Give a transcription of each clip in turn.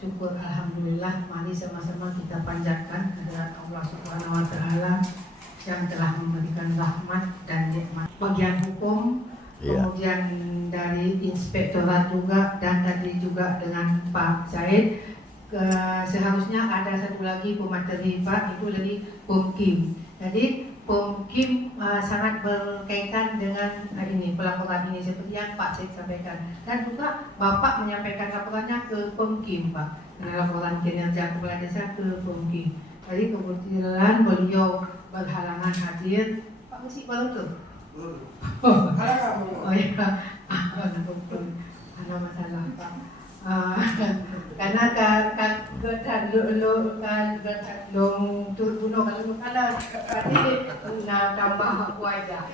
syukur alhamdulillah, mari sama-sama kita panjatkan kehadirat Allah Subhanahu wa taala yang telah memberikan rahmat dan nikmat. Bagian hukum, kemudian dari inspektorat juga, dan tadi juga dengan Pak Said. Seharusnya ada satu lagi pemateri Pak, itu dari Pemkim. Jadi Pemkim sangat berkaitan dengan ini pelaporan ini seperti yang Pak Said sampaikan, dan juga Bapak menyampaikan laporannya ke Pemkim Pak, laporan kinerja kepala desa ke Pemkim. Jadi kebetulan beliau berhalangan hadir. Pak Musik baru tuh. Oh iya, ada masalah Pak. Karena kan belum turun kalau tadi tambah wajah.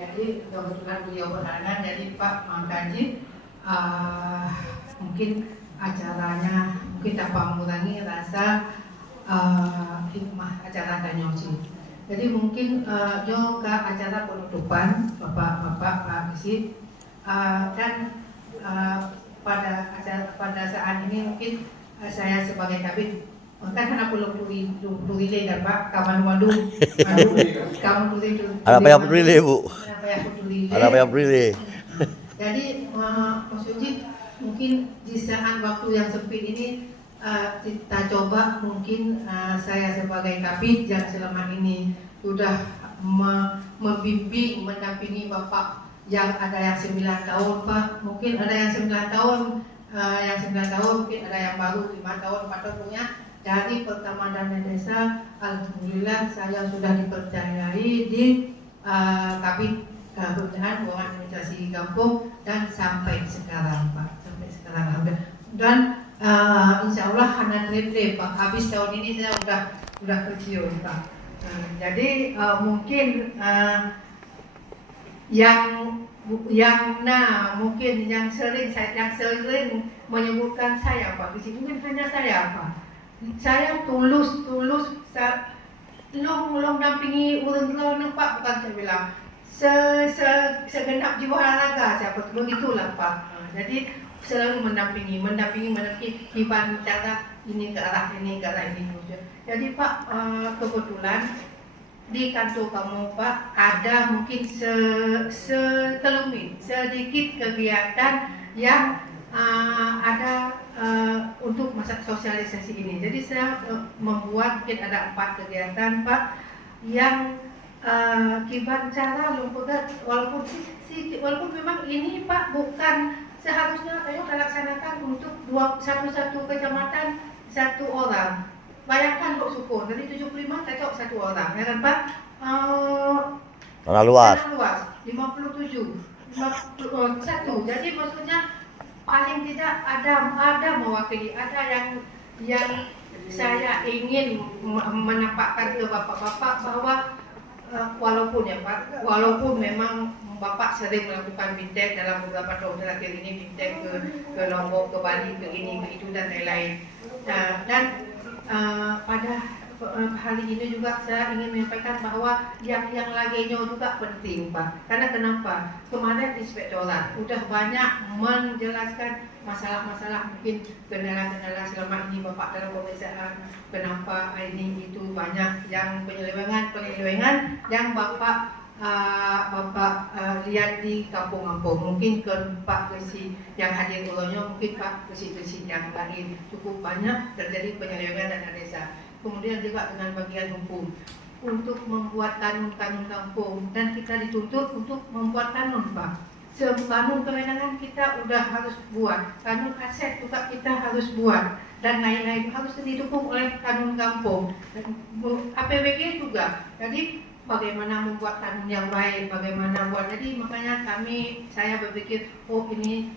Jadi kebetulan beliau berhalangan, jadi Pak mengkaji mungkin acaranya mungkin dapat mengurangi rasa hikmah acara Tanyosi. Jadi mungkin yo ke acara penutupan Bapak-bapak Pak Bisi dan pada saat ini mungkin saya sebagai kabin kan anak belum turile dan Pak kawan madu kawan turile ada apa yang turile Bu? Ada apa yang turile? Jadi maksudnya mungkin di saat waktu yang sempit ini kita coba mungkin saya sebagai kabin yang selama ini sudah membimbing mendampingi Bapak yang ada yang 9 tahun Pak, mungkin ada yang 9 tahun, mungkin ada yang baru 5 tahun, 4 tahun punya. Dari pertama dana desa, alhamdulillah saya sudah dipercayai di Kabin Kebudayaan Keuangan Administrasi Kampung dan sampai sekarang Pak, sampai sekarang alhamdulillah. Dan insya Allah hanya trade Pak, habis tahun ini saya udah pensiun Pak. Jadi mungkin mungkin yang sering menyebutkan saya Pak, di sini mungkin hanya saya Pak. Saya tulus long dampingi urun Pak, bukan saya bilang segenap jiwa olahraga saya begitulah Pak. Jadi selalu mendampingi hiban cara ini ke arah ini. Jadi Pak kebetulan di kantor kamu Pak ada mungkin sedikit kegiatan yang ada untuk masa sosialisasi ini. Jadi saya membuat mungkin ada 4 kegiatan Pak yang kibat cara lumputan walaupun memang ini Pak bukan seharusnya kayu laksanakan untuk satu kecamatan 1 orang. Bayangkan kok syukur dari 75 cocok 1 orang, ya kan Pak? Tanah luas 57 51. Jadi maksudnya paling tidak ada mewakili, ada yang saya ingin menampakkan ke bapak-bapak bahwa walaupun ya Pak, walaupun memang Bapak sering melakukan bintek dalam beberapa tahun terakhir ini, bintek ke Lombok, ke Bali, ke ini, ke itu dan lain-lain. Dan pada hari ini juga saya ingin menyampaikan bahwa yang lainnya juga penting Pak. Karena kenapa? Kemarin inspektorat udah banyak menjelaskan masalah-masalah mungkin kendala-kendala selama ini Bapak dalam pemeriksaan. Kenapa ini itu banyak yang penyelewengan yang Bapak lihat di kampung-kampung. Mungkin ke Pak Gesi yang hadir dulunya, mungkin Pak Gesi yang lain cukup banyak terjadi penyelewengan dana desa. Kemudian juga dengan bagian hukum untuk membuat kanun-kanun kampung, dan kita dituntut untuk membuat kanun Pak. Kanun kewenangan kita udah harus buat, kanun aset juga kita harus buat, dan lain-lain harus didukung oleh kanun kampung dan APWG juga. Jadi bagaimana membuat kanun yang baik, bagaimana buat. Jadi makanya saya berpikir ini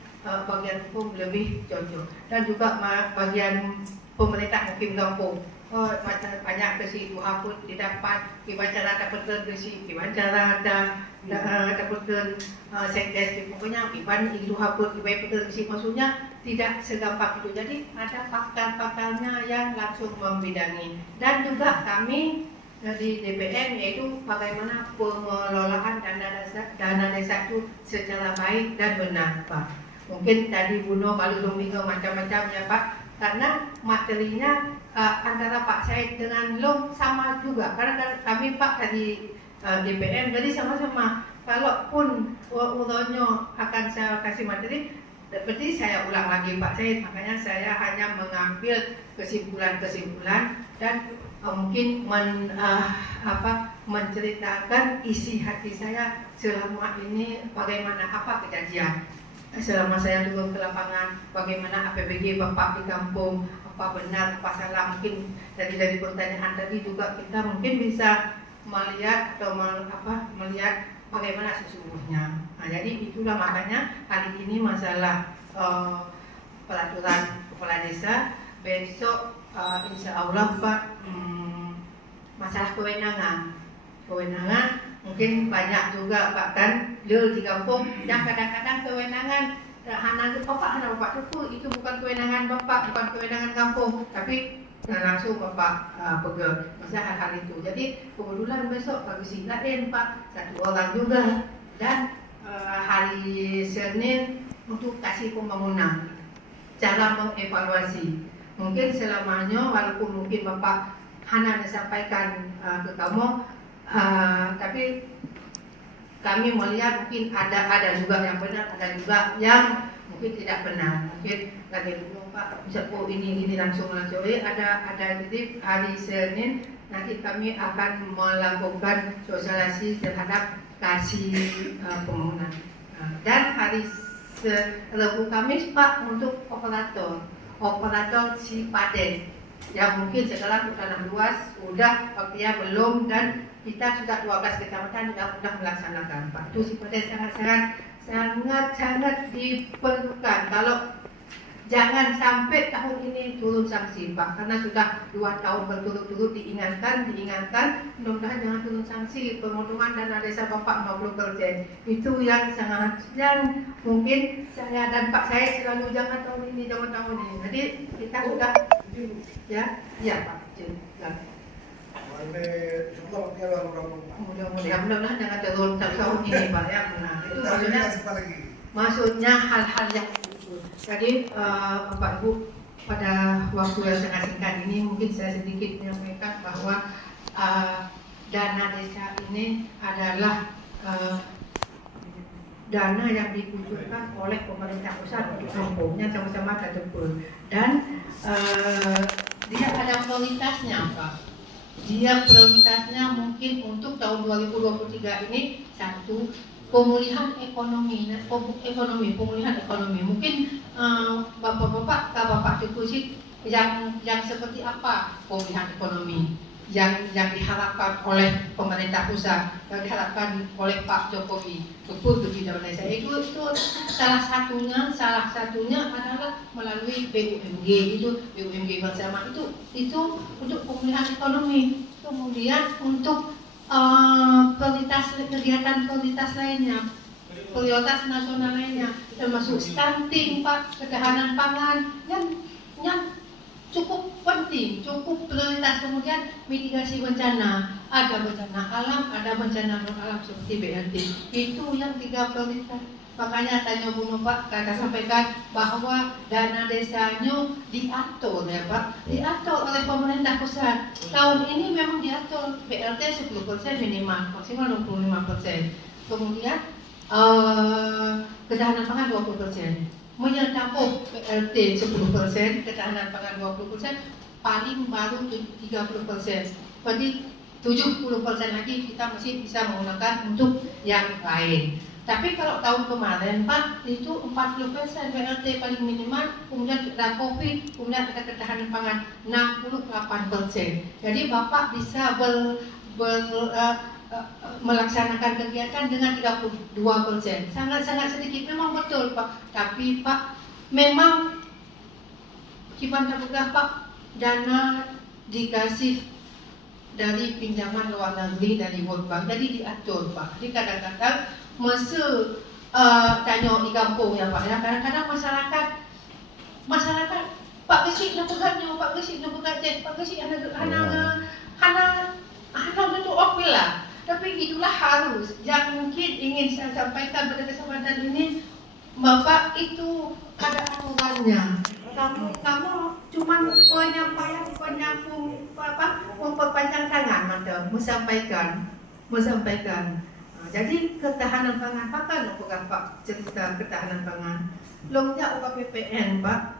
bagian hukum lebih cocok, dan juga bagian pemerintah mungkin kampung. Macam banyak kesi dua pun didapat kibacara dapat kesi kibacara dapat sekdes pokoknya kiban itu hapun kibai kesi, maksudnya tidak segampang itu. Jadi ada pakar-pakarnya yang langsung membidangi, dan juga kami di DPN yaitu bagaimana pengelolaan dana desa itu secara baik dan benar Pak. Mungkin tadi Buno kalau macam-macam ya Pak, karena materinya antara Pak Said dengan Long sama juga, karena kami Pak dari DPM, jadi sama-sama. Kalaupun ulonyo akan saya kasih materi, berarti saya ulang lagi Pak Said. Makanya saya hanya mengambil kesimpulan-kesimpulan dan mungkin menceritakan isi hati saya selama ini, bagaimana apa kejadian selama saya turun ke lapangan, bagaimana APBG Bapak di kampung, apa benar, apa salah. Mungkin dari pertanyaan tadi juga kita mungkin bisa melihat atau melihat bagaimana sesungguhnya. Nah, jadi itulah makanya hari ini masalah peraturan kepala desa. Besok insya Allah Pak, masalah kewenangan mungkin banyak juga Pak kan di kampung yang kadang-kadang kewenangan hana Bapak Teguh itu bukan kewenangan Bapak, bukan kewenangan kampung, tapi langsung Bapak pegang masa hal-hal itu. Jadi kebetulan besok bagi lain Pak, satu orang juga, dan hari Senin untuk kasih pembangunan, cara mengevaluasi. Mungkin selamanya walaupun mungkin Bapak hana disampaikan ke kamu, tapi kami melihat mungkin ada juga yang benar, ada juga yang mungkin tidak benar. Mungkin lagi dulu Pak bisa ini langsung ada jadi hari Senin nanti kami akan melakukan sosialisasi terhadap kasih pembangunan. Dan hari Rabu Kamis Pak untuk operator Cipaden yang mungkin sekarang tanah luas sudah waktunya belum, dan kita sudah 12 kecamatan sudah melaksanakan Pak. Itu Cipaden sangat diperlukan. Kalau jangan sampai tahun ini turun sanksi Pak, karena sudah 2 tahun berturut-turut diingatkan, mudah-mudahan jangan turun sanksi pemotongan dana desa Bapak 50%. Itu yang mungkin saya dan Pak saya selalu jangan tahun ini. Jadi kita sudah ya Pak. Mudah-mudahan jangan turun tahun ini Pak ya. Nah, itu maksudnya hal-hal yang itu. Jadi Bapak Ibu, pada waktu yang sangat singkat ini mungkin saya sedikit menyampaikan bahwa dana desa ini adalah dana yang dikucurkan oleh pemerintah pusat untuk kampungnya sama-sama terjebur, dan dia ada prioritasnya Pak. Dia prioritasnya mungkin untuk tahun 2023 ini satu, pemulihan ekonomi. Mungkin bapak-bapak, Bapak Teguh yang seperti apa pemulihan ekonomi yang diharapkan oleh pemerintah pusat, yang diharapkan oleh Pak Jokowi betul di dalam desa itu salah satunya adalah melalui BUMG BUMG bersama itu untuk pemulihan ekonomi. Kemudian untuk prioritas lainnya, prioritas nasional lainnya, termasuk stunting Pak, ketahanan pangan yang cukup penting, cukup prioritas. Kemudian mitigasi bencana, ada bencana alam, ada bencana non alam seperti BLT. Itu yang 3 prioritas. Makanya tanya Bu Pak, kakak sampaikan bahwa dana desanya diatur ya Pak, diatur oleh pemerintah pusat. Tahun ini memang diatur BLT 10% minimal, maksimal 25%. Kemudian ketahanan pangan 20%. Menyertakan BLT 10%, ketahanan pangan 20%, paling baru 30%. Berarti 70% lagi kita masih bisa menggunakan untuk yang lain. Tapi kalau tahun kemarin Pak itu 40% BLT paling minimal, kemudian ada COVID, kemudian ada ketahanan pangan 68%. Jadi Bapak bisa melaksanakan kegiatan dengan 32%. Sangat sedikit, memang betul Pak. Tapi Pak, memang Cipantabugah Pak, dana dikasih dari pinjaman luar negeri dari World Bank, jadi diatur Pak. Jadi kadang-kadang tanya di kampung ya Pak, ya kadang-kadang masyarakat Pak Gesik nak bukannya, Pak Gesik nak bukan Pak Gesik anak bentuk oke lah. Tapi itulah harus yang mungkin ingin saya sampaikan pada kesempatan ini, Bapak itu ada aturannya. kamu cuma memperpanjang tangan macam menyampaikan. Jadi ketahanan pangan pakan bukan Pak cerita ketahanan pangan. Longnya UKPPN Pak,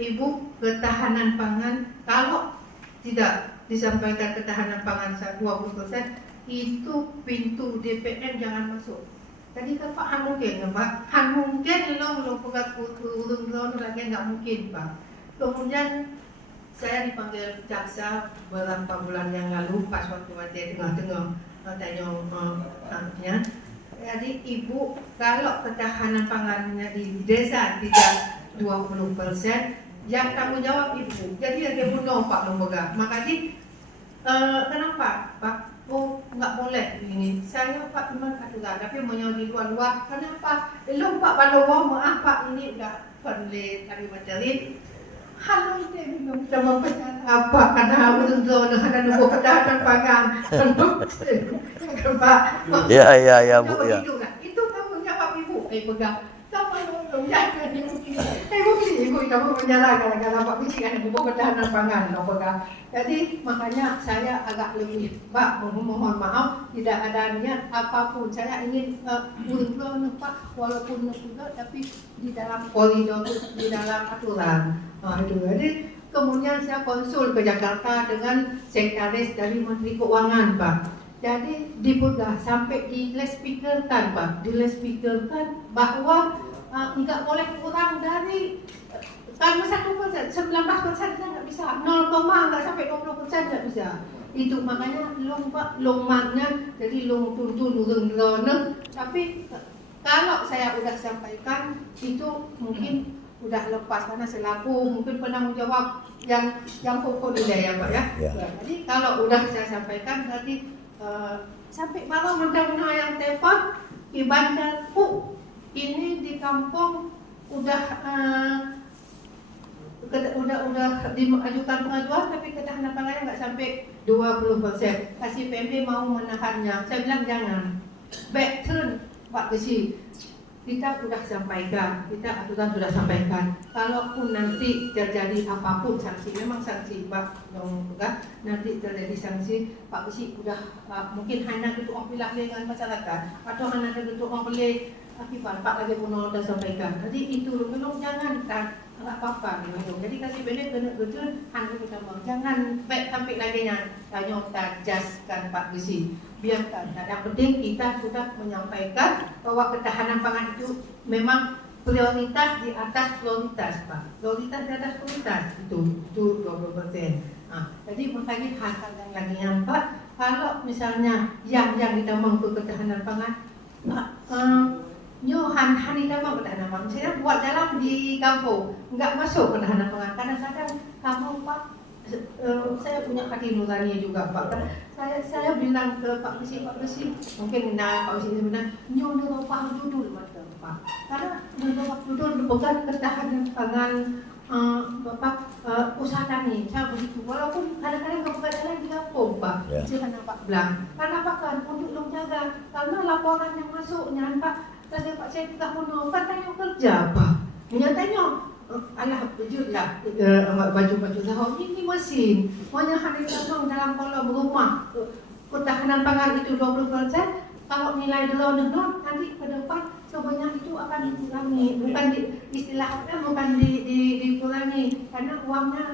Ibu ketahanan pangan kalau tidak disampaikan ketahanan pangan 20%, itu pintu DPN jangan masuk. Jadi kan Pak han mungkin kan Pak, han mungkin long pegang urung lagi nggak mungkin Pak. Kemudian saya dipanggil jaksa beberapa bulan yang lalu pas waktu di tengah-tengah tanya. Jadi Ibu kalau ketahanan pangannya di desa tidak 20%, yang tanggung jawab Ibu. Jadi lagi bunuh Pak Lembaga. Makanya kenapa Pak? Oh nggak boleh ini. Saya Pak memang aturan, tapi mau di luar-luar. Kenapa? Belum Pak Palowo maaf Pak ini udah penulis kami material. Halo saya bingung sama pesan apa karena betul-betul ada nunggu ketahanan pangan. Pak. Ya Bu ya. Itu kamu jawab Ibu. Pegang. Kamu jangan Ibu kamu menyalahkan kalau Pak Biji kan Ibu ketahanan pangan pegang. Jadi makanya saya agak lebih Pak mohon maaf tidak ada niat apapun. Saya ingin urung Pak walaupun juga tapi di dalam koridor di dalam aturan. Itu jadi kemudian saya konsul ke Jakarta dengan sekretaris dari Menteri Keuangan Pak. Jadi dipegang sampai dilespeakerkan Pak, dilespeakerkan bahwa enggak boleh kurang dari kalau 1%, 19% nggak bisa, 0, nggak sampai 20% nggak bisa. Itu makanya lomangnya jadi long tuntun urung. Tapi kalau saya udah sampaikan itu mungkin udah lepas karena selaku mungkin penanggung jawab yang pokok nilai ya Pak ya. Jadi kalau udah saya sampaikan berarti sampai malam mudah-mudahan yang telepon ibadah ini di kampung udah diajukan pengaduan tapi ketahanan pangannya nggak sampai 20%. Kasih PMD mau menahannya. Saya bilang jangan. Back turn Pak Besi. Kita sudah sampaikan, kita aturan sudah sampaikan. Kalaupun nanti terjadi apapun sanksi, memang sanksi Pak Dongga, nanti terjadi sanksi Pak Besi sudah mungkin hanya ketua pilah dengan masyarakat atau hanya ketua pilih akibat Pak lagi pun sudah sampaikan. Jadi itu belum jangan kan nggak apa-apa gitu. Jadi kasih benar kena betul hanya kita mau jangan baik sampai lagi tanya tajaskan Pak Besi. Biarkan. Nah, yang penting kita sudah menyampaikan bahwa ketahanan pangan itu memang prioritas di atas prioritas Pak. Prioritas di atas prioritas itu 20%. Nah, jadi makanya hal-hal yang lagi Pak, kalau misalnya yang kita mau untuk ketahanan pangan, han kita mau ketahanan pangan. Saya buat jalan di kampung, nggak masuk ketahanan pangan. Kadang-kadang kamu Pak, saya punya hati nurani juga Pak. Saya bilang ke Pak Besi, mungkin Pak Besi sebenarnya nyuruh Pak Judul macam Pak. Karena Pak Judul bukan ketahanan pangan Bapak usaha tani. Saya begitu. Walaupun kadang-kadang bukan jalan di kampung Pak. Jangan Pak bilang. Karena apa kan untuk menjaga karena laporan yang masuknya Pak. Tadi Pak saya tidak mau katanya kerja Pak. Nyatanya alah baju lah baju sahur ini mesin banyak hari tanam dalam kolom rumah ketahanan pangan itu 20%. Kalau nilai drone nanti ke depan sebanyak itu akan dikurangi, bukan istilahnya bukan dikurangi karena uangnya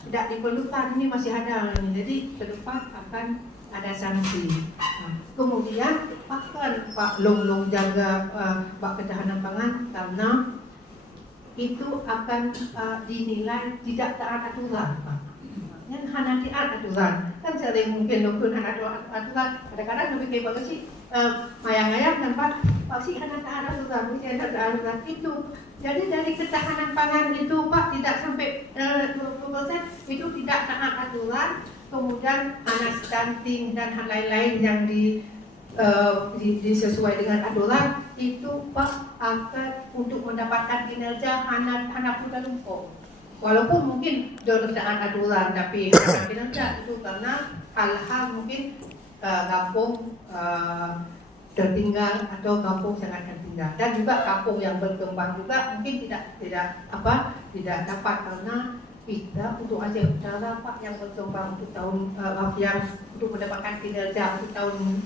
tidak diperlukan, ini masih ada ini. Jadi ke depan akan ada sanksi. Kemudian Pak Long jaga Pak ketahanan pangan karena itu akan dinilai tidak taat aturan Pak. Yang hanya taat aturan kan sering mungkin lukun aturan kadang-kadang lebih kayak bagus sih mayang-mayang kan Pak sih hanya taat aturan mesti ada aturan itu. Jadi dari ketahanan pangan itu Pak tidak sampai 20% itu tidak taat aturan. Kemudian anak stunting dan hal lain-lain yang disesuai dengan aturan itu Pak akan untuk mendapatkan kinerja anak muda lumpuh. Walaupun mungkin dalam aturan tapi kinerja itu karena hal-hal mungkin kampung tertinggal atau kampung sangat tertinggal, dan juga kampung yang berkembang juga mungkin tidak dapat karena kita untuk Aceh Utara Pak yang berkembang untuk tahun yang untuk mendapatkan kinerja untuk tahun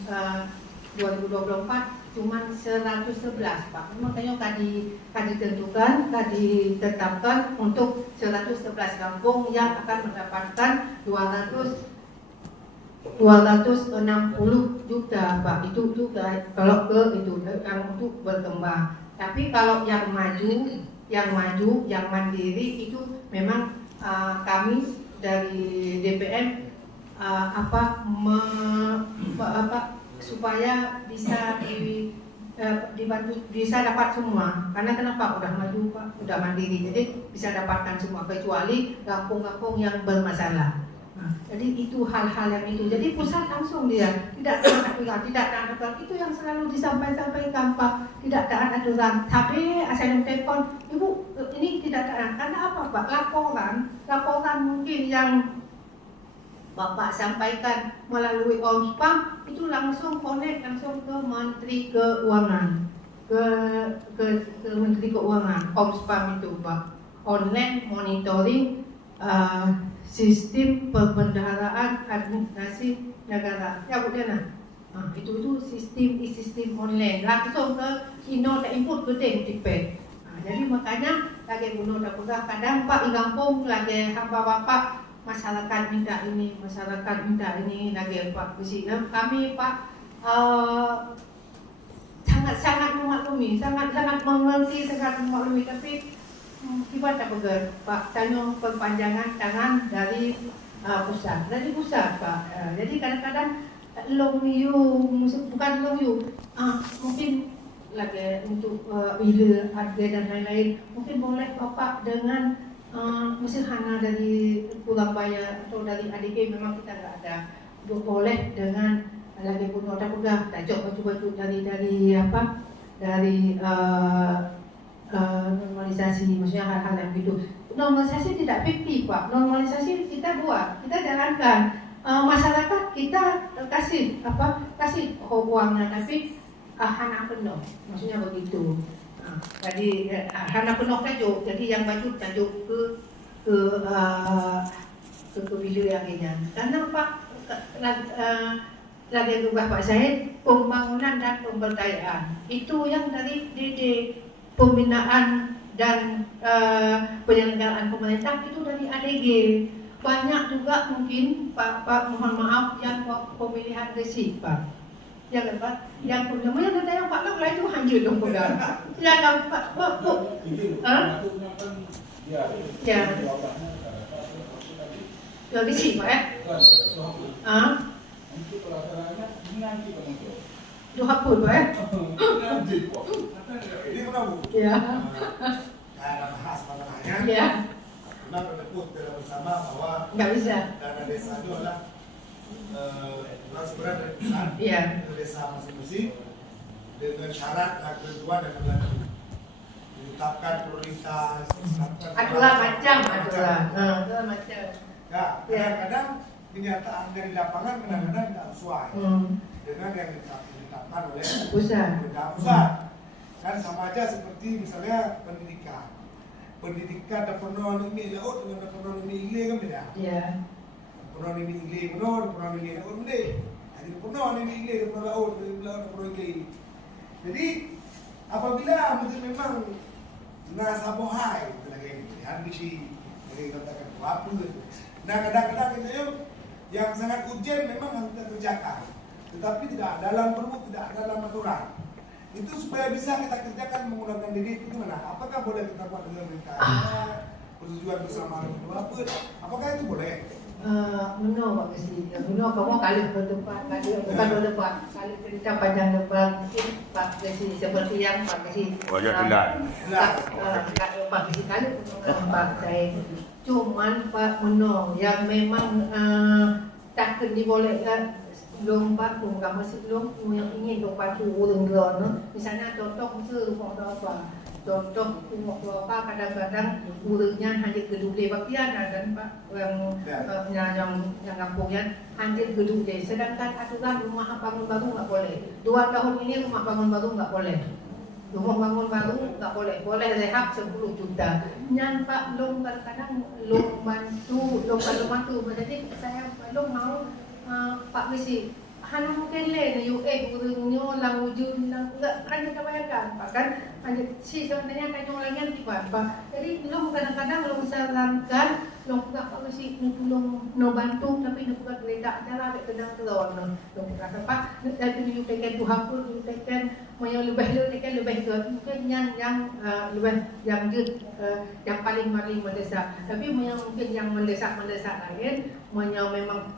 2024 cuma 111 Pak. Makanya tadi ditentukan, tadi ditetapkan untuk 111 kampung yang akan mendapatkan 260 juta Pak. Itu juga kalau ke itu yang untuk berkembang. Tapi kalau yang maju, yang mandiri itu memang kami dari DPN supaya bisa dibantu, bisa dapat semua. Karena kenapa? Udah maju Pak, udah mandiri, jadi bisa dapatkan semua kecuali kampung-kampung yang bermasalah. Nah, jadi itu hal-hal yang itu. Jadi pusat langsung dia tidak ada aturan, itu yang selalu disampaikan Pak. Tidak ada aturan. Tapi asal telepon, Ibu ini tidak ada. Karena apa Pak? Laporan mungkin yang Bapak sampaikan melalui OMSPAM itu langsung connect langsung ke Menteri Keuangan, ke Menteri Keuangan. OMSPAM itu Pak, online monitoring sistem perbendaharaan administrasi negara. Ya Bu Diana, itu sistem online langsung ke Ino dan input gede tipe. Jadi makanya lagi bunuh dah kadang Pak di kampung lagi hamba Bapak masyarakat minta ini lagi Pak besi. Kami Pak sangat memaklumi, sangat mengerti, tapi kita tak benar Pak. Tanya perpanjangan tangan dari pusat Pak. Jadi kadang-kadang bukan long you, mungkin lagi untuk bila harga dan lain-lain, mungkin boleh Bapak dengan mesti hanya dari pulang bayar atau dari ADK memang kita nggak ada. Boleh dengan lagi pun udah tajuk baju-baju dari normalisasi, maksudnya hal-hal yang gitu. Normalisasi tidak fiktif Pak. Normalisasi kita buat, kita jalankan. Masyarakat kita kasih uangnya, tapi hana penuh, maksudnya begitu. Jadi hana penuh tajuk, jadi yang baju tajuk ke video yang ini. Karena Pak lagi ubah Pak saya pembangunan dan pemberdayaan itu yang dari DD pembinaan dan penyelenggaraan pemerintah itu dari ADG. Banyak juga mungkin Pak mohon maaf yang pemilihan besi Pak. Ya kan Pak, yang namanya katanya Pak lah itu hancur dong pegang. Ya kan Pak, Bu. Ya. Dua besi Pak ya. Untuk pelaksanaannya nanti penonton. Dua pun Pak ya. Ini kenapa Bu? Ya. Ada bahas masalahnya. Ya. Karena menyebut bersama bahwa Nggak bisa. dana desa itu adalah transferan dari pusat ke desa masing-masing dengan syarat dan ketentuan dan berlaku. Ditetapkan prioritas, Aturan macam. Ya, kadang-kadang kenyataan dari lapangan kadang-kadang tidak sesuai dengan yang ditetapkan oleh Pusat. Kan sama aja seperti misalnya pendidikan dan penuh ini laut dengan penuh ini ile kan beda. Iya. Penuh ini ile penuh ini laut beda. Jadi penuh ini ile penuh laut penuh ile. Jadi apabila memang nasabohai lagi ambisi dari katakan apa. Nah kadang-kadang itu yang sangat urgent memang harus kita kerjakan, tetapi tidak dalam perbu, tidak dalam aturan. Itu supaya bisa kita kerjakan menggunakan DD itu gimana? Apakah boleh kita buat dengan mereka? Persetujuan bersama itu apa? Apakah itu boleh? Menurut Pak Kesi, menurut kamu kali berdebat, bukan berdebat, kali cerita panjang depan mungkin Pak Kesi seperti yang Pak Kesi. Wajah tidak. Pak Kesi kali Pak saya. Cuman Pak Menong yang memang tak dibolehkan lomba masih belum yang ingin lomba tu urung misalnya contoh mesti rumah apa Contoh Pak kadang-kadang urutnya hanya gedung bagian dan Pak yang kampungnya hanya gedung sedangkan aturan rumah bangun baru nggak boleh. 2 tahun ini rumah bangun baru nggak boleh. Rumah bangun baru nggak boleh, boleh rehab 10 juta. Nyan Pak long kadang-kadang long bantu. Jadi saya long mau Pak Misi hanya mungkin lain burungnya lang wujud lang enggak hanya kebanyakan bahkan hanya si sebenarnya kan yang lainnya apa jadi long kadang-kadang long sarankan long enggak Pak Misi tolong no bantu tapi no bukan beda cara mek kedang telon long kata Pak dan you tekan Tuhan pun you tekan yang lebih ke mungkin yang lebih yang yang paling mendesak tapi mungkin yang mendesak lain yang memang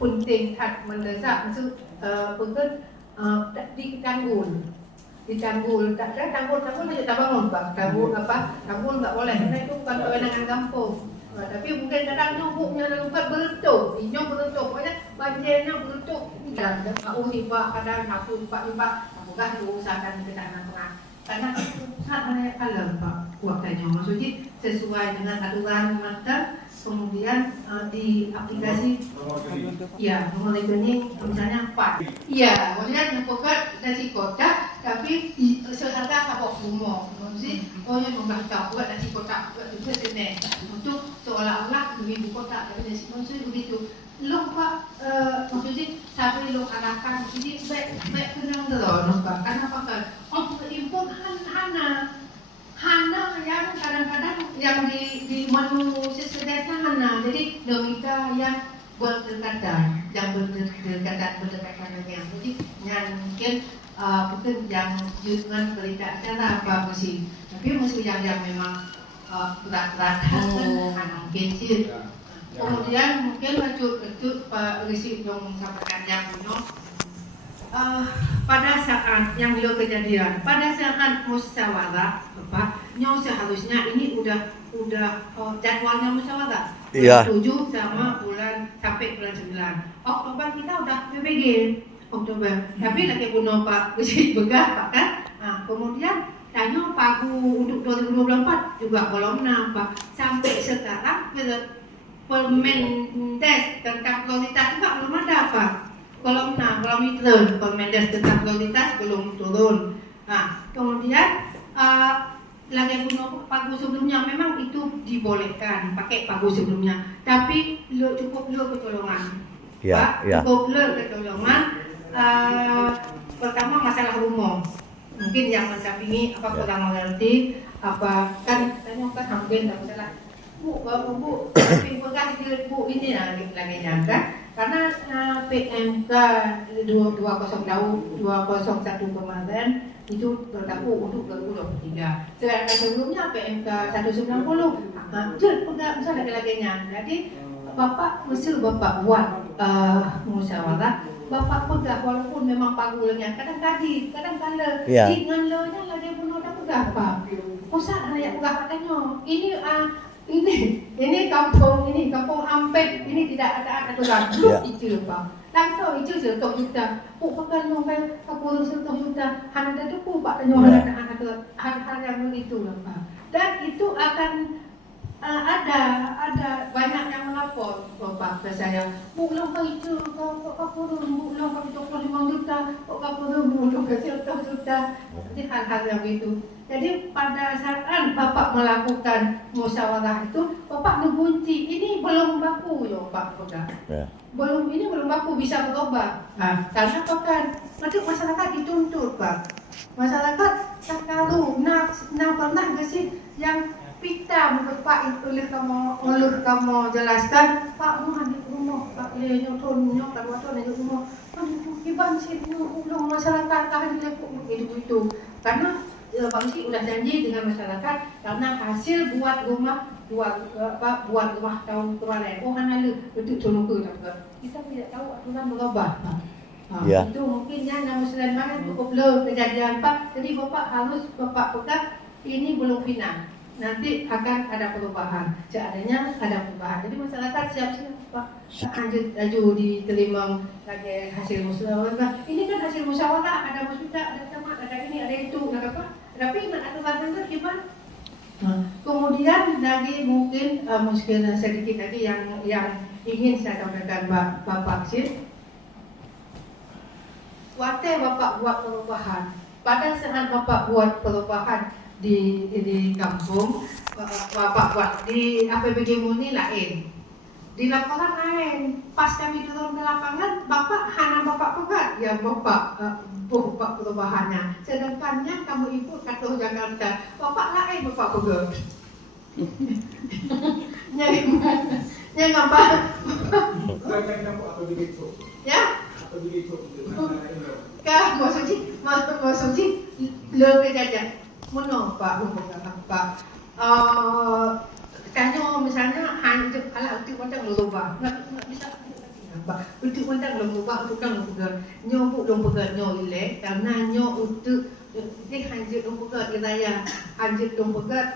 penting had mendesak maksud punten ditanggul tak ada tanggul aja tak bangun Pak tanggul nggak boleh karena itu bukan kewenangan kampung tapi mungkin kadang nyobuknya lupa berletup pokoknya banjirnya berletup dan Pak Umi Pak kadang aku Pak bukan usahakan kita tengah karena saat banyak kalau Pak waktunya maksudnya sesuai dengan aturan maka kemudian di aplikasi ya nomor rekening misalnya Pak iya kemudian nyepokkan dari kota tapi seharga kapok rumah maksudnya yang membaca buat dari kota buat juga sini untuk seolah-olah lebih kota dari maksudnya begitu lo Pak maksudnya sampai lo arahkan jadi baik kenang dulu Pak karena apa kan impor Hana yang kadang-kadang yang di menu sesederhana Hana jadi domika yang berdekatan dengan yang jadi yang mungkin mungkin yang jualan berita acara apa sih tapi mesti yang memang berat-berat mungkin sih kemudian mungkin lanjut Pak Risi dong sampaikan yang pada saat yang beliau kejadian, pada saat musyawarah, seharusnya ini udah jadwalnya musyawarah. Iya. 7 sama bulan sampai bulan 9. Oktober kita udah PBG Oktober. Tapi lagi bunuh Pak Besi Begah Pak kan. Nah, kemudian tanya pagu untuk 2024 juga belum nampak. Sampai sekarang Permendes tentang prioritas juga belum ada Pak. Belum turun, Permendes tentang prioritas belum turun. Nah, kemudian lagi bunuh pagu sebelumnya memang itu dibolehkan pakai pagu sebelumnya, tapi cukup kecolongan. Ya, Pak, cukup kecolongan. Pertama masalah rumah, mungkin yang mendampingi apa kurang mengerti apa kan tanya kan mungkin tak salah. Bu, pinggulkan Bu ini lagi nyangka karena PMK 201 kemarin itu berlaku untuk 2023. Sedangkan sebelumnya PMK 190 bisa lagi-laginya. Jadi Bapak mesti Bapak buat musyawarah. Bapak pegang walaupun memang panggulnya kadang kala dengan lo-nya lagi pun udah pegang Pak. Pusat hanya pegang katanya ini kampung Ampet ini tidak ada aturan itu Pak. Langsung itu 100 juta. Pakai nombor kapur 100 juta. Hanya ada tu Pak tanya ada hal-hal yang begitu lah Pak. Dan itu akan ada banyak yang melapor Pak ke saya. Bu lomba itu kapur lomba itu 25 juta. Kapur lomba 100 juta. Jadi hal-hal yang begitu. Jadi pada saat Bapak melakukan musyawarah itu, Bapak ngebunci, ini belum baku ya Pak Boga. Belum baku bisa berubah. Nah, karena apa kan? Nanti masyarakat dituntut Pak. Masyarakat kalau pernah nggak sih yang pita Pak oleh kamu jelaskan Pak mau hadir rumah Pak nyotonnya kalau di rumah kiban sih belum masyarakat tahan itu karena Pak Misi udah janji dengan masyarakat karena hasil buat rumah tahun kemarin hanya untuk tolong kita tidak tahu aturan berubah Pak. Itu mungkin yang Muslim mana cukup kejadian Pak. Jadi Bapak pegang ini belum final. Nanti akan ada perubahan. Seadanya ada perubahan. Jadi masyarakat siap-siap Pak. Lanjut diterima lagi hasil musyawarah. Ini kan hasil musyawarah ada musyawarah, ada camat, ada ini, ada itu, ada apa? Tapi aturan itu gimana? Kemudian lagi mungkin sedikit lagi yang ingin saya sampaikan Bapak Sir. Waktu Bapak buat perubahan, pada saat Bapak buat perubahan di kampung, Bapak buat di APBG Muni lain, di lapangan lain. Pas kami turun ke lapangan, hanya Bapak pegang yang Bapak buat perubahannya. Sedangkannya kamu ibu kata Jakarta, Bapak lain Bapak pegang. Jadi mana? Yang apa? Ya? Kah maksudnya lebih saja. Mana Pak? Pak? Tanya misalnya hanya untuk macam lupa, nggak bisa. Untuk macam lupa, untuk kan lupa. Nyo belum pegang nyo ile, karena nyo untuk dia hanya lupa pegang raya, hanya lupa pegang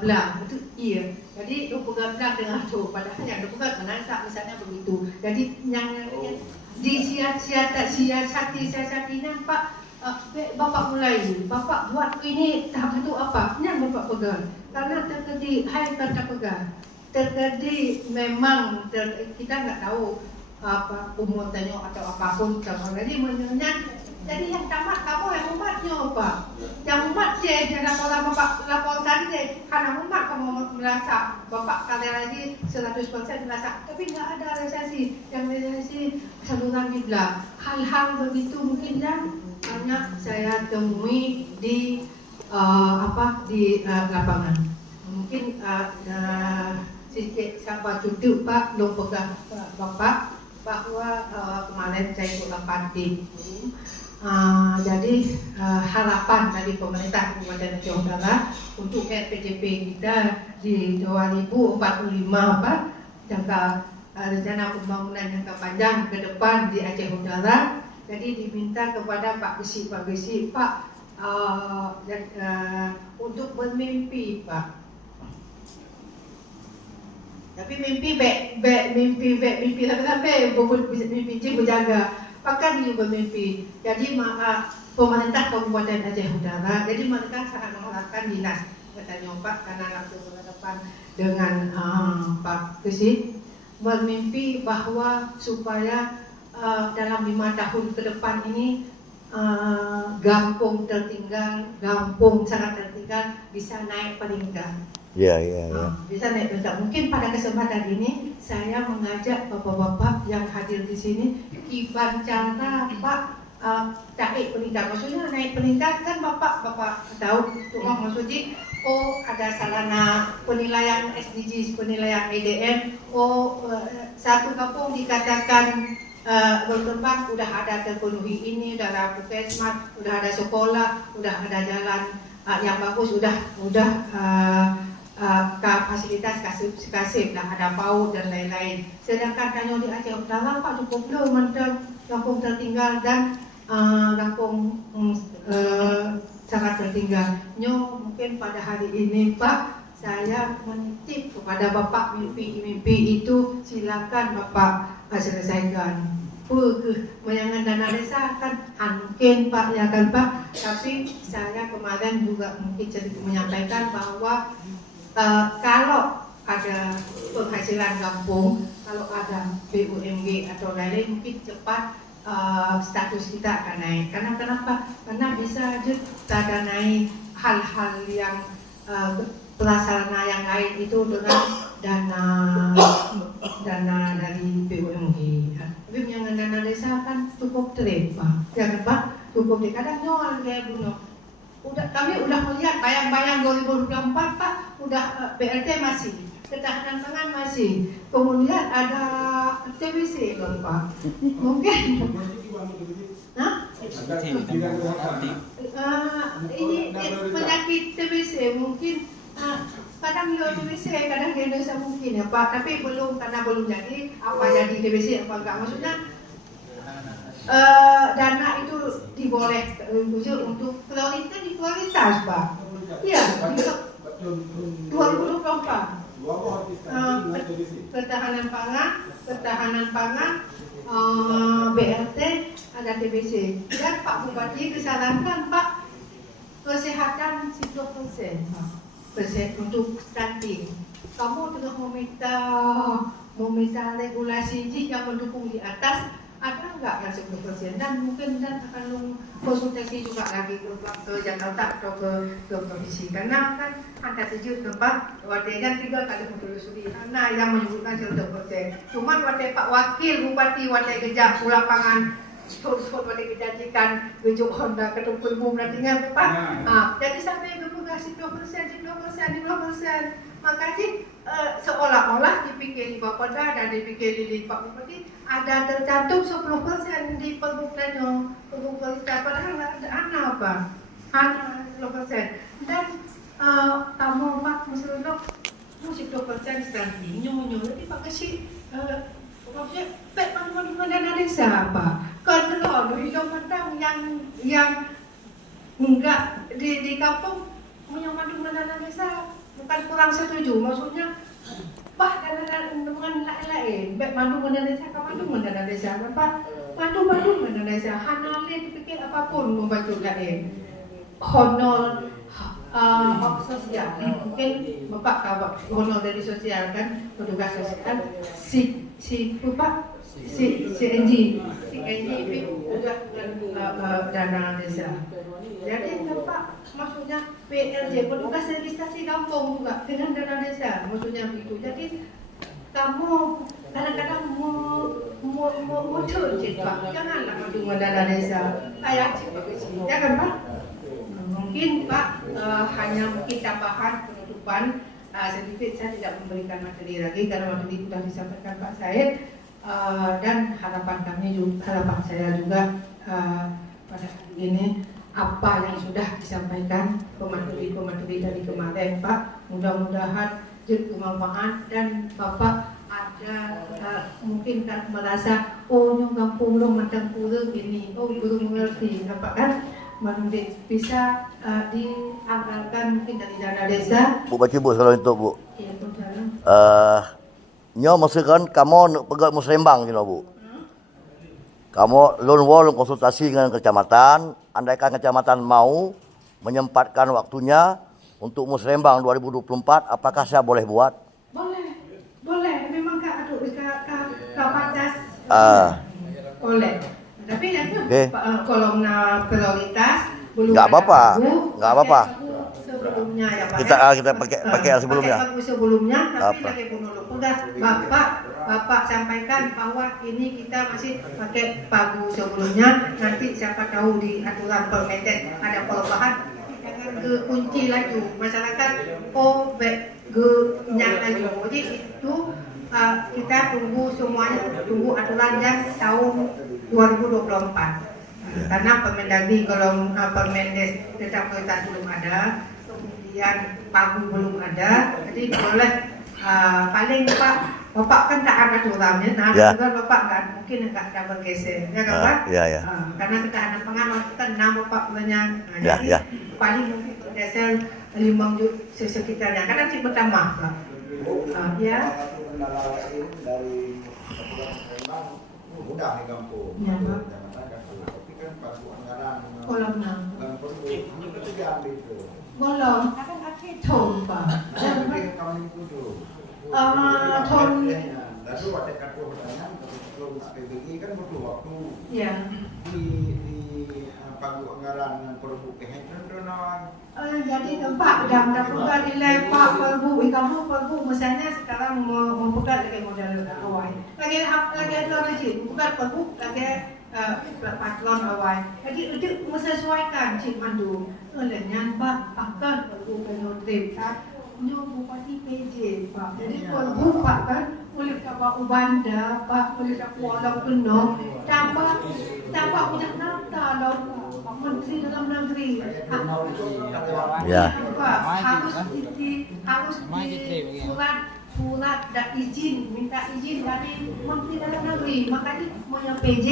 belah itu iya. Jadi lupa pegang belah dengan tu, padahal yang lupa pegang menasa misalnya begitu. Jadi yang di siasatinya Pak, Bapak mulai, Bapak buat ini tahap satu apa? Yang Bapak pegang. Karena terjadi kata pegang, terjadi memang kita nggak tahu apa umur tanya atau apapun. Jadi menyenyak. Jadi yang tamat kamu yang umatnya Pak, yang umat yang lapor tadi karena umat kamu merasa Bapak kali lagi 100% merasa, tapi nggak ada realisasi. Yang realisasi saluran kiblat. Hal-hal begitu mungkin banyak saya temui di lapangan. Mungkin sedikit siapa cucu Pak belum pegang Bapak bahwa kemarin saya ikut rapat di jadi harapan dari pemerintah Kabupaten Aceh Utara untuk RPJP kita di 2045 Pak, jangka rencana pembangunan jangka panjang ke depan di Aceh Utara. Jadi diminta kepada Pak Gesi Pak untuk bermimpi Pak. Tapi mimpi sampai mimpi berjaga. Pakai dia bermimpi. Jadi pemerintah Kabupaten Aceh Utara, jadi mereka sangat mengharapkan dinas. Katanya Pak, karena langsung berhadapan dengan Pak Gesi, bermimpi bahwa supaya dalam 5 tahun ke depan ini kampung sangat tertinggal bisa naik peningkat. Ya. Bisa naik peningkat. Mungkin pada kesempatan ini saya mengajak bapak-bapak yang hadir di sini, gimana cara Pak naik peningkat. Maksudnya naik peningkat kan bapak tahu tuh maksudnya. Oh, ada sarana penilaian SDGs, penilaian EDM. Satu kampung dikatakan berkembang, udah ada terpenuhi ini, udah ada puskesmas, udah ada sekolah, udah ada jalan yang bagus, udah fasilitas kasih, udah ada PAUD dan lain-lain. Sedangkan hanya di Aceh Utara Pak cukup belum mantap, kampung tertinggal dan kampung sangat tertinggal. Mungkin pada hari ini Pak, saya menitip kepada Bapak mimpi itu silakan Bapak selesaikan. Menyangkan dana desa kan mungkin Pak ya kan Pak. Tapi saya kemarin juga mungkin menyampaikan bahwa kalau ada penghasilan kampung, kalau ada BUMG atau lain-lain mungkin cepat status kita akan naik. Karena kenapa? Karena bisa kita danai hal-hal yang prasarana yang lain itu dengan dana dari BUMG. Tapi yang dana desa kan cukup terlepas, ya kan Pak? Cukup kadang nyol kayak bunuh. Kami udah melihat bayang-bayang 2024 Pak, udah BLT masih, ketahanan pangan masih, kemudian ada TBC dong Pak. Mungkin ini penyakit TBC mungkin kadang TBC, kadang di Indonesia mungkin ya Pak, tapi karena belum jadi apa jadi TBC apa enggak, maksudnya dana itu diboleh untuk prioritas Pak. Iya, 2024 ketahanan pangan, BLT, ada TBC. Dan Pak Bupati disarankan Pak kesehatan 10% persen untuk stunting. Kamu tengah meminta regulasi yang mendukung di atas, ada nggak yang 10%? Dan mungkin akan konsultasi juga lagi ke Jakarta atau ke provinsi, karena kan ada 7 tempat wadahnya 3 kali menelusuri, karena yang menyebutkan 10%. Cuman wadah Pak Wakil Bupati wadah Gejak lapangan sport wadah dijanjikan bejuk Honda ke Tumpul Bum nantinya Pak. Jadi sampai ke 10%, 15%. Makanya seolah-olah dipikir di Bapeda dan dipikir di Pak Bupati ada tercantum 10% di perbukitannya, padahal ada apa? Hanya 10%. Dan kamu Pak Muslimin musik 10% stunting, nyonya jadi Pak kasih maksudnya pek mana dana desa apa? Kalau hidup matang yang enggak di kampung punya dana desa. Bukan kurang setuju, maksudnya Pak dengan lain, baik mandu mendanai saya, mandu mendanai saya, Pak mandu mendanai saya, hanalnya dipikir apapun membantu lain, honor sosial, mungkin Bapak tahu honor dari sosial kan, petugas sosial, si NG udah dana desa. Jadi Bapak maksudnya PLJ petugas registrasi kampung juga dengan dana desa, maksudnya begitu. Jadi kamu kadang-kadang mau cerita Pak, janganlah cuma dana desa, kayak jangan Pak. Mungkin Pak hanya mungkin tambahan penutupan sedikit, saya tidak memberikan materi lagi karena materi sudah disampaikan Pak Said, dan harapan saya juga pada hari ini apa yang sudah disampaikan pemateri dari kemarin Pak, mudah-mudahan bermanfaat dan Bapak ada mungkin kan merasa nyong kampung lo macam kurang ini, belum mengerti Bapak kan, bisa dianggarkan mungkin dari dana desa. Bu baca Bu kalau itu Bu. Iya Bu. Nyo maksudkan kamu pegat Musrembang gitu Bu. Kamu lone wolf konsultasi dengan kecamatan, andaikan kecamatan mau menyempatkan waktunya untuk Musrembang 2024, apakah saya boleh buat? Boleh, memang Kak Batas. Boleh. Tapi nanti kolom prioritas belum. Nggak apa-apa. Sebelumnya ya Pak. Kita pakai sebelumnya. Sebelumnya, tapi lagi dulu. Udah Bapak sampaikan bahwa ini kita masih pakai pagu sebelumnya. Nanti siapa tahu di aturan Permendes ada perubahan. Jangan kunci lagi masyarakat. Nyak lagi. Jadi itu kita tunggu semuanya, tunggu aturan yang tahun 2024. Karena Permendagri kalau Permendes tentang prioritas belum ada, kemudian pagu belum ada, jadi boleh paling Bapak kan tak ada aturannya, nah aturan Bapak nggak mungkin nggak bergeser, ya kan Pak? Karena ketahanan pangan kan Bapak punya, jadi paling mungkin bergeser 5 juta sekitarnya, karena sih bertambah Pak. Ya. Dari mudah di kampung. Ya Pak. Tapi kan pas anggaran Kolam dan perlu itu diambil itu. Bolong, akan akhir tahun Pak. Tapi kami itu tahun. Lalu ada kartu pertanyaan belum PBG kan butuh waktu. Ya. Di pagu anggaran perlu kehendak. Jadi tempat dan bukan nilai Pak perbu, kamu perbu misalnya sekarang membuka lagi model awal. Lagi ada lagi bukan perbu lagi patron awal. Jadi untuk menyesuaikan cik mandu. Lenyan Pak akan perbu penutip nyo bupati PJ Pak. Jadi perbu Pak kan boleh dapat ubanda Pak, boleh dapat walau penuh tambah udah nafta lalu Menteri Dalam Negeri harus di surat dan izin, minta izin dari Menteri Dalam Negeri. Makanya punya PJ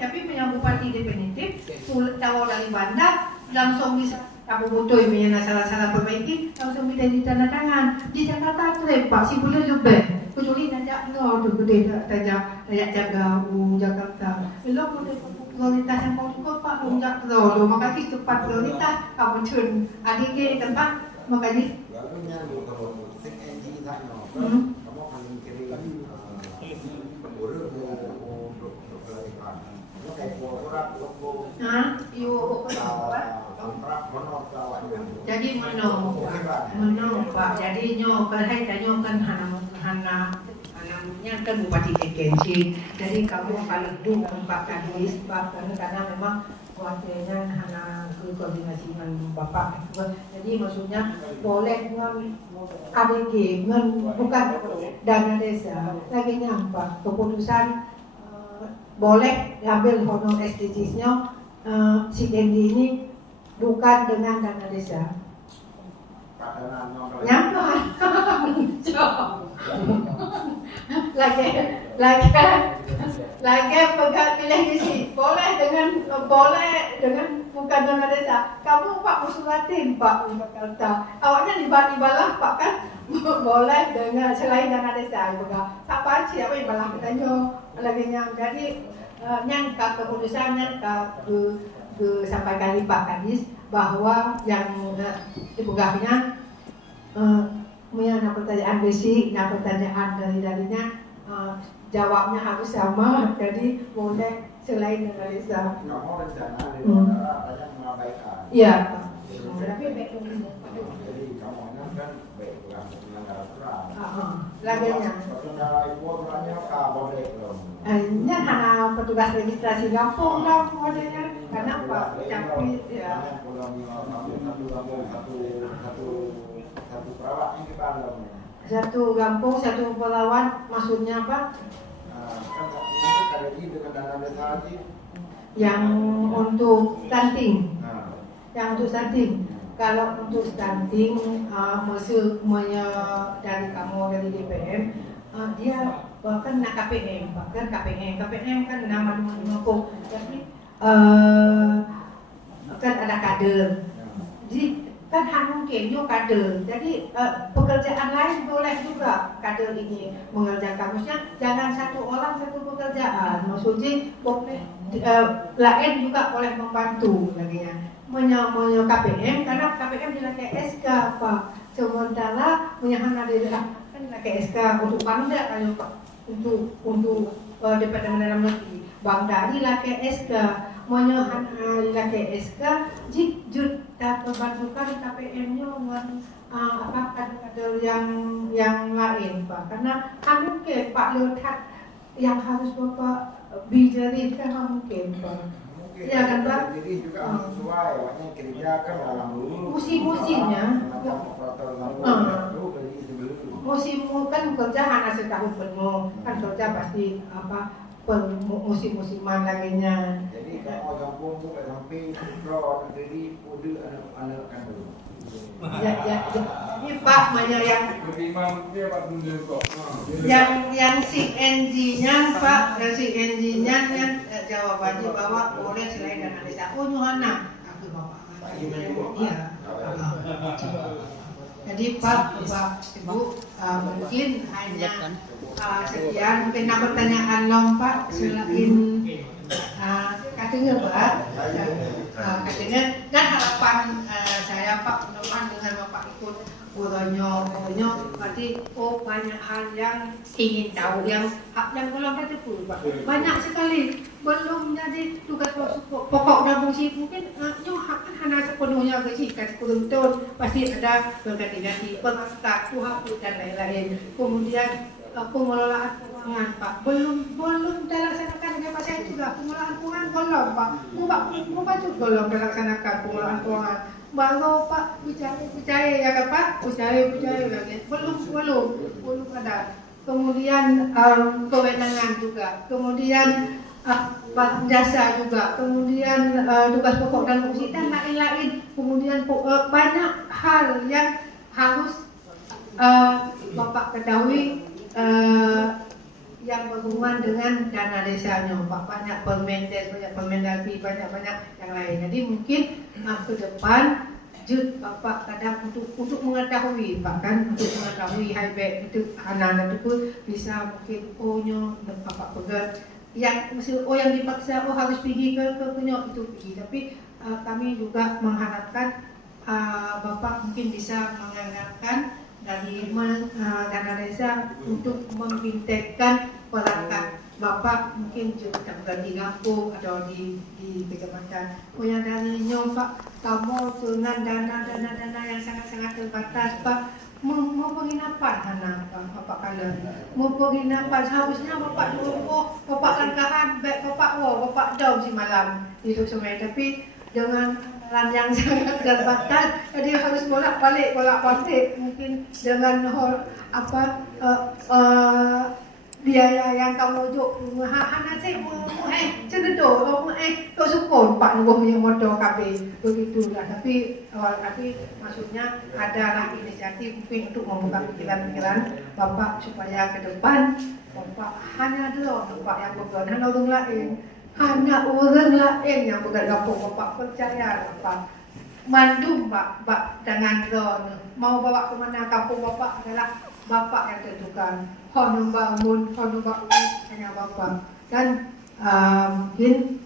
tapi punya bupati definitif tahu dari bandar langsung bisa Kamu butuh punya salah-salah perbaiki langsung bisa ditandatangan di Jakarta Pak si boleh lebih kecuali najak no tu gede tajak jaga Jakarta lo boleh prioritas yang kau cukup Pak unjak dulu makanya cepat prioritas kamu cun adik ke tempat makanya Lalu yang kalau sek NG tanya, kamu akan kirim urut untuk pelatihan. Kamu kayak surat logo. Iyo Kontrak menolak lawannya. jadi menolak Pak jadi nyo berhai nyo kan hanamnya kan bupati Kekenci jadi kamu paling dulu Pak Kadis Pak karena memang wakilnya hana koordinasi dengan Bapak jadi maksudnya boleh ADG bukan dana desa lagi nyampak keputusan boleh ambil honor SDGs-nya si Dendi ini bukan dengan dana desa nyampak lagi pegang pilih isi boleh dengan bukan dana desa kamu Pak usulatin Pak kata awaknya dibalah Pak kan boleh dengan selain dana desa pegang apa sih apa ibalah katanya lagi yang jadi nyangka keputusan nyangka ke sampai kali Pak Kadis bahwa yang dibukaannya punya pertanyaan basic, pertanyaan darinya jawabnya harus sama, jadi boleh selain dana desa. Nggak mau rencana di negara banyak mengabaikan. Iya. Jadi kamu kan baik pelanggaran aturan. Laginya. Saudara ibu orangnya kah boleh belum? Ini hanya petugas registrasi kampung lah modelnya. Kenapa? Tapi ya. Satu perawat ini Bandung. Satu kampung, satu perawat, maksudnya apa? Kan ada di dengan dana desa lagi. Yang untuk stunting. Nah, Yang untuk stunting. Kalau untuk stunting, dari kamu dari DPM, dia bahkan nak KPM, bahkan KPM kan nama mengepung. Jadi kan ada kader. Jadi kan mungkin juga kader. Jadi pekerjaan lain boleh juga kader ini mengerjakan. Maksudnya jangan satu orang satu pekerjaan. Maksudnya boleh lain juga boleh membantu laginya. Menyo KPM karena KPM dilakai SK Pak. Sementara menyahana daerah kan dilakai SK untuk Bangda ayo Pak untuk Departemen Dalam Negeri. Bangda dilakai SK menyohan dilakai SK jut dapat bantukan KPM-nya apa kader yang lain Pak. Karena mungkin Pak Lekat yang harus Bapak bijarin kan mungkin Pak. Ya kan Pak? Jadi juga sesuai, makanya kerja kan dalam dulu. Musim-musimnya. Musim kan kerja hanya setahun penuh, kan kerja pasti apa musim-musiman laginya. Jadi kalau kampung bukan sampai pro jadi udah anak-anak kan dulu. Ini Pak banyak yang si NG-nya Pak, si NG-nya yang jawabannya bahwa boleh selain dana desa. Oh Yohana, aku Bapak. Iya. Jadi Pak, Ibu mungkin hanya sekian. Mungkin ada pertanyaan Pak selain katanya Pak. Katanya dan harapan saya Pak mudah-mudahan dengan Bapak ikut uronyo berarti banyak hal yang ingin tahu yang belum ada Pak banyak sekali belum jadi tugas pokok dan fungsi mungkin hanya sepenuhnya bersihkan beruntun pasti ada berganti-ganti pengatas Tuhan dan lain-lain kemudian pengelolaan keuangan Pak belum dilaksanakan dengan pasien juga pengelolaan keuangan belum Pak Bapak juga belum dilaksanakan pengelolaan keuangan baru Pak bicara ya kan Pak bicara lagi belum ada kemudian kewenangan juga kemudian barang jasa juga kemudian tugas pokok dan fungsi dan lain-lain kemudian banyak hal yang harus Bapak ketahui yang berhubungan dengan dana desanya Pak banyak permendes, banyak permendagri, banyak yang lain. Jadi mungkin ke depan Bapak kadang untuk mengetahui Pak kan untuk mengetahui high back itu anak-anak itu bisa mungkin Bapak pegang yang yang dipaksa harus pergi ke Penyok itu pergi, tapi kami juga mengharapkan Bapak mungkin bisa menganggarkan dari dana desa untuk membintekkan perangkat Bapak mungkin juga di kampung atau di kecamatan. Yang dari Nyong Pak, kamu dengan dana yang sangat-sangat terbatas Pak, mau penginapan Bapak kalian mau penginapan seharusnya Bapak dulu Bapak langkahan baik Bapak down si malam di Sungai, tapi dengan yang sangat terbatas jadi harus bolak-balik mungkin dengan biaya yang kamu ujuk hana sih cenderung kau sukun Pak Nubuh yang modal KB begitulah, tapi maksudnya adalah inisiatif mungkin untuk membuka pikiran Bapak supaya ke depan Bapak hanya dulu Bapak yang bekerja hanya orang lain yang bergabung Bapak percaya Bapak mandum Bapak jangan drone mau bawa kemana kampung Bapak adalah Bapak yang tentukan honum bangun hanya Bapak dan mungkin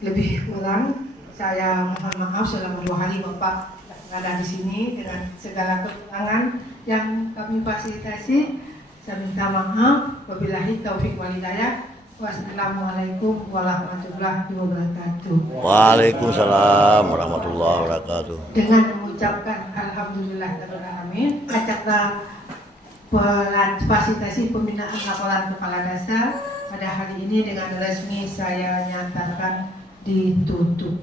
lebih kurang saya mohon maaf selama 2 hari Bapak ada di sini dengan segala kekurangan yang kami fasilitasi. Saya minta maaf. Wabillahi taufik wal hidayah. Wassalamualaikum warahmatullahi wabarakatuh. Waalaikumsalam warahmatullahi wabarakatuh. Dengan mengucapkan alhamdulillahirobbilalamin, acara fasilitasi pembinaan laporan kepala desa pada hari ini dengan resmi saya nyatakan ditutup.